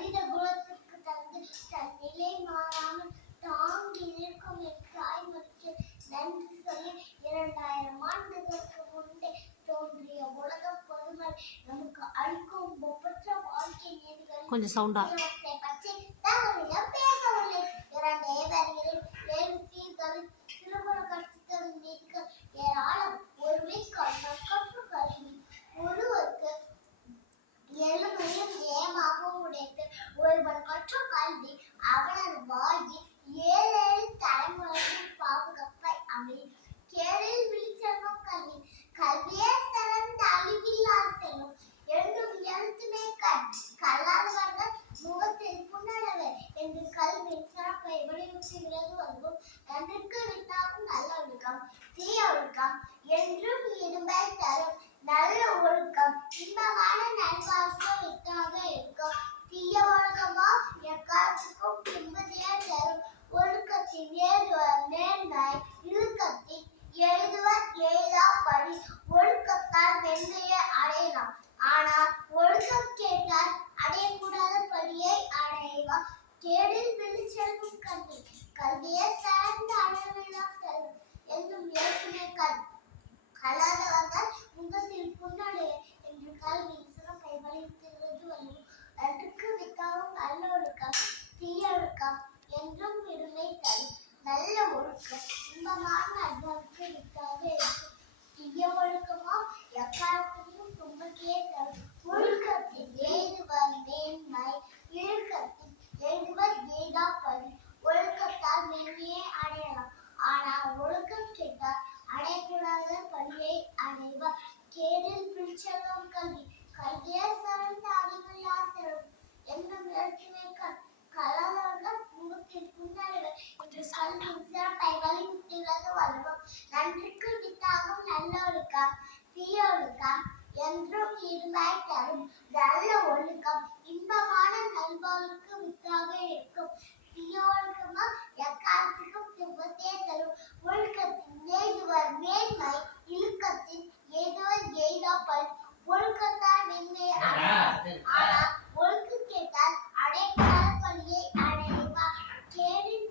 மனித குலத்திற்கு தந்து தன் நிலை மாறாமல் தாங்கி இருக்கும் என் தாய்மொழிக்கு நன்றி சொல்லி 2000 ஆண்டுகளுக்கு முன்பே தோன்றிய உலக பொதுமை நமக்கு அளிக்கும் ஒப்பற்ற வாழ்க்கை நீதிகள் கொஞ்சம் சவுண்டா பற்றி தங்களிடம் பேசவில்லை. 2 ஏவர்களில் 7 சீர்கள் திருமண கட்சிகளின் நீதிகள் ஏராளம். ஒருமை கற்று கல்வி ஒருவருக்கு எளிமையும் ஏமாகவும் உடைத்து ஒருவன் கற்ற கல்வி அவனது வாழ்வில் 7 தலைமுறையின் பாதுகாப்பை அமையும். கேளில் விழிச்செல்வம் கல்வி கல்வியே சிறந்த அழிவில்லாத செல்வம் என்றும் எழுத்துமே கல்லாதவர்கள் முகத்தில் புன்னகை என்று கல்வியின் சிறப்பை வலியுறுத்துகிறது. வருவோம் நன்றிக்கு வித்தாகும் நல்ல ஒழுக்கம் தீய ஒழுக்கம் என்றும் இடும்பை தரும். நல்ல ஒழுக்கம் இன்பமான நல்வாழ்க்கை வித்தாக இருக்கும். தீய ஒழுக்கமோ எக்காலத்துக்கும் நிம்மதியை தரும். ஒழுக்கத்தின் ஏதுவர் நேர்மை இழுக்கத்தின் எழுதுவர் எய்தா படி. ஒழுக்கத்தால் மென்மையை அடையலாம், ஆனால் ஒழுக்கம் கேட்டால் அடையக்கூடாத படியை அடைவார். கேடில் வெளிச்செல்வம் கல்வி கல்வியை சார்ந்த அளவில்லா செல்வம் என்னும் எழுத்துமே கல்லாதவர்கள் முகத்தில் புன்னகை என்று கல்வியின் சிறப்பை வலியுறுத்துகிறது. வரும் நன்றுக்கு வித்தாகும் நல்ல ஒழுக்கம் தீய ஒழுக்கம் என்றும் இடுமை தரும். நல்ல ஒழுக்கம் இன்பமான நல்வாழ்க்கை வித்தாக இருக்கும். தீய ஒழுக்கமோ எக்காலத்திலும் துன்பத்தையே தரும். ஒழுக்கத்தின் ஏதுவர் மேன்மை இழுக்கத்தின் எழுதுவர் எய்தா படி. ஒழுக்கத்தால் மென்மையை அடையலாம், ஆனால் ஒழுக்கம் கேட்டால் அடையக்கூடாத படியை அடைவார். கேடில் விழிச்செல்வம் கல்வி கல்வியே சிறந்த அறிவில்லா செல்வம் என்னும் எழுத்துமே கல்லாதவர்கள் முகத்தில் புன்னகை என்று கல்வியின் சிறப்பை வலியுறுத்துகிறது. வருவோம் நன்றிக்கு வித்தாகும் நல்ல ஒழுக்கம் தீய ஒழுக்கம் என்றும் இடும்பை தரும். நல்ல ஒழுக்கம் இன்பமான நல்வாழ்வுக்கு வித்தாக இருக்கும். தீய ஒழுக்கமோ எக்காலத்துக்கும் துன்பத்தையே தரும். ஒழுக்கத்தின் ஏதுவர் மேன்மை இழுக்கத்தின் ஏதுவர் எய்தா படி. ஒழுக்கத்தால் மென்மையை அடையலாம், ஆனால் ஒழுக்கம் கேட்டால் அடையக்கூடாத படியை அடைவார். கேடில்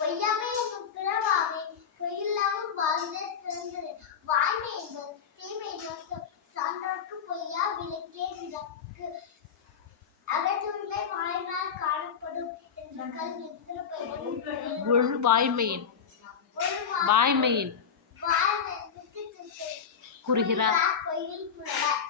பொய்யாமை என்னும் பிறவாமை பொய்யில்லாமல் வாழ்ந்தே சிறந்தது. வாய்மை என்பது தீமை நோக்கம் சான்றோர்க்கு பொய்யா விளக்கே விளக்கு. அகத்துள்ளே வாய்மையால் காணப்படும் என்ற கல்வியின் சிறப்பை வாய்மையின் கூறுகிறார். பொய்யில் புலவர்